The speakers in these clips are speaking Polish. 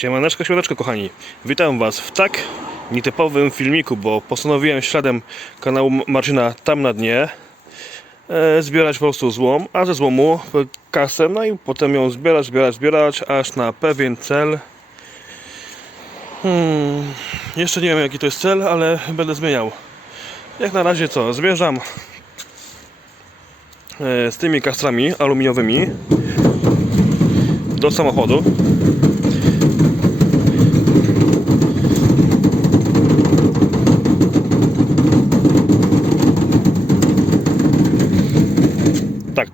Siemaneczko, siemaneczko kochani. Witam Was w tak nietypowym filmiku, bo postanowiłem śladem kanału Marcina tam na dnie e, zbierać po prostu złom, a ze złomu kasę, no i potem ją zbierać, zbierać, zbierać, aż na pewien cel. Hmm, jeszcze nie wiem jaki to jest cel, ale będę zmieniał. Jak na razie co, zmierzam e, z tymi kastrami aluminiowymi do samochodu.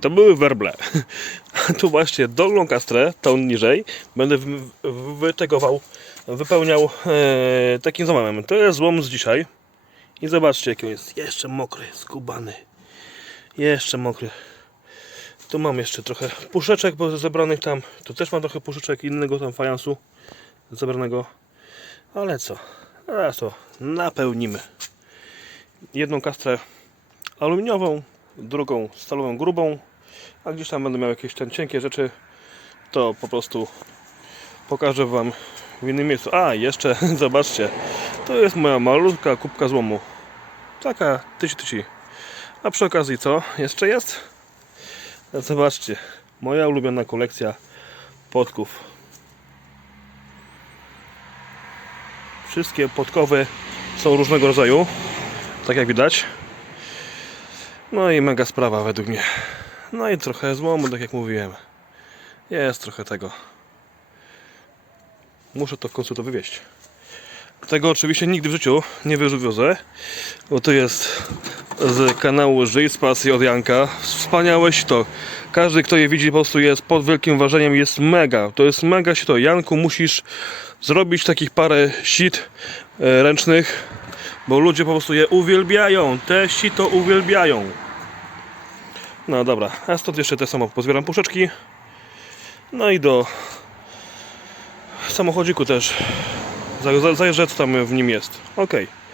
To były werble. A tu właśnie dolną kastrę, tą niżej, będę wy- wy- wytegował, wypełniał e, takim złomem. To jest złom z dzisiaj. I zobaczcie, jaki on jest jeszcze mokry, skubany. Jeszcze mokry. Tu mam jeszcze trochę puszeczek bo zebranych tam. Tu też mam trochę puszeczek innego tam fajansu zebranego. Ale co? Teraz to napełnimy. Jedną kastrę aluminiową, drugą stalową grubą, a gdzieś tam będę miał jakieś ten cienkie rzeczy, to po prostu pokażę Wam w innym miejscu. A, jeszcze zobaczcie, to jest moja malutka kubka złomu. Taka tyci tyci. A przy okazji co jeszcze jest? Zobaczcie, moja ulubiona kolekcja podków. Wszystkie podkowy są różnego rodzaju, tak jak widać. No i mega sprawa według mnie. No i trochę złomu, tak jak mówiłem. Jest trochę tego. Muszę to w końcu to wywieźć. Tego oczywiście nigdy w życiu nie wywiozę, bo to jest z kanału Żyj z pasji od Janka. Wspaniałe to. Każdy kto je widzi po prostu jest pod wielkim wrażeniem, jest mega. To jest mega to. Janku musisz zrobić takich parę sit e, ręcznych, bo ludzie po prostu je uwielbiają. Te sito uwielbiają. No dobra, a stąd jeszcze te samo pozbieram puszeczki. No i do samochodziku też za- za- zajrzę co tam w nim jest. Okej. Jeden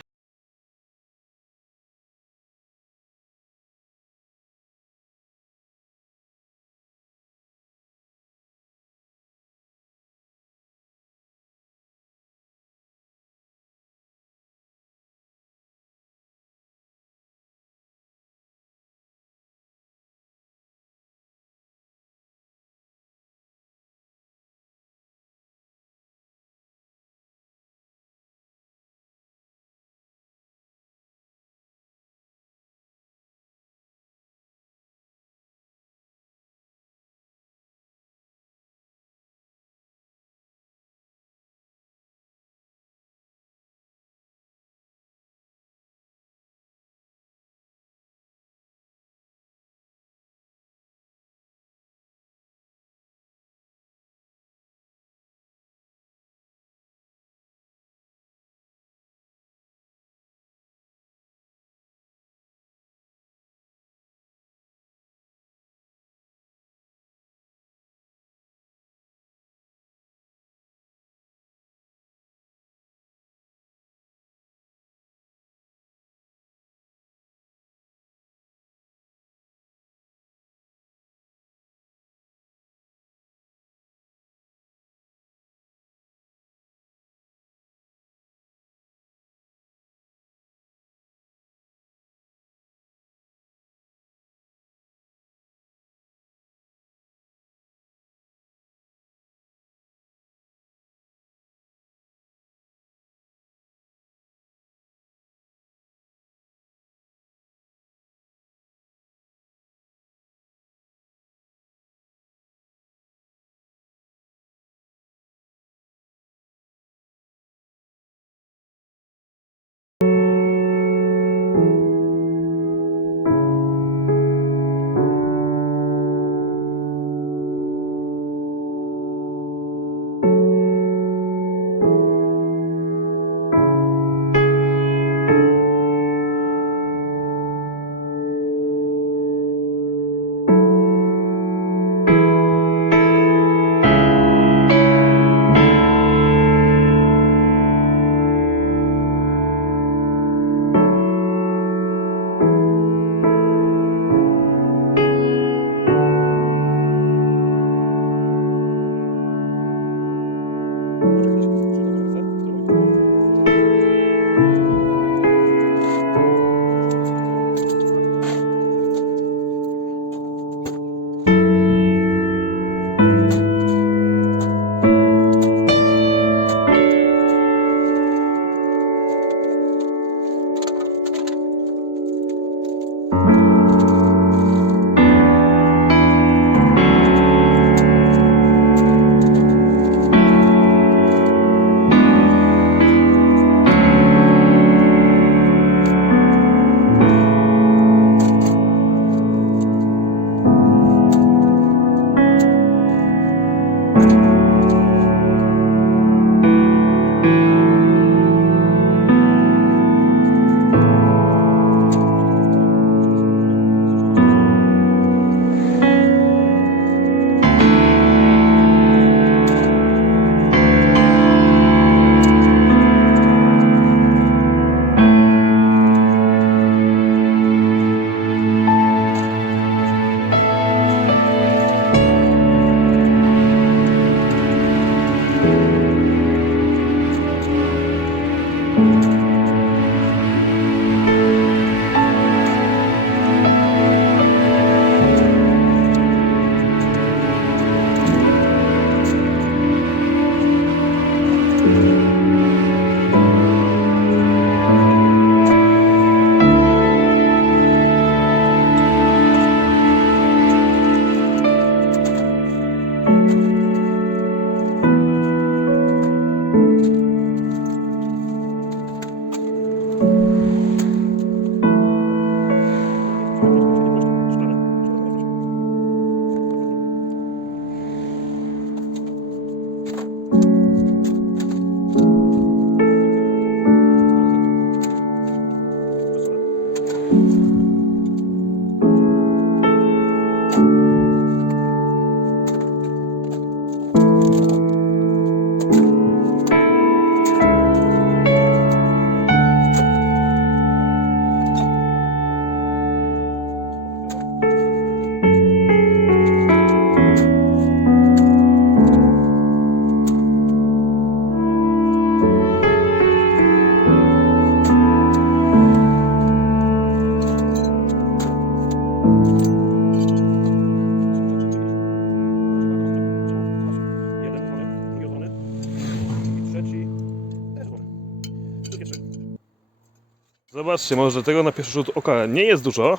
Zobaczcie, może tego na pierwszy rzut oka nie jest dużo,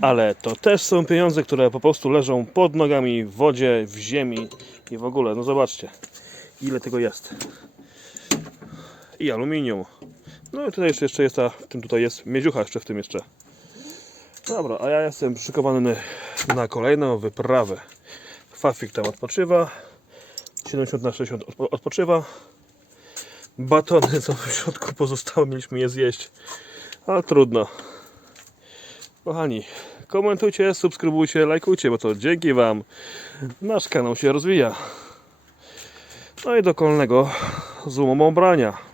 ale to też są pieniądze, które po prostu leżą pod nogami w wodzie, w ziemi i w ogóle. No zobaczcie, ile tego jest. I aluminium. No i tutaj jeszcze, jest ta, w tym tutaj jest miedziucha jeszcze w tym jeszcze. Dobra, a ja jestem przykowany na kolejną wyprawę. Fafik tam odpoczywa. 70 na 60 odpo- odpoczywa. Batony, co w środku pozostało, mieliśmy je zjeść. Ale trudno. Kochani, komentujcie, subskrybujcie, lajkujcie, bo to dzięki Wam nasz kanał się rozwija. No i do kolejnego złomu brania.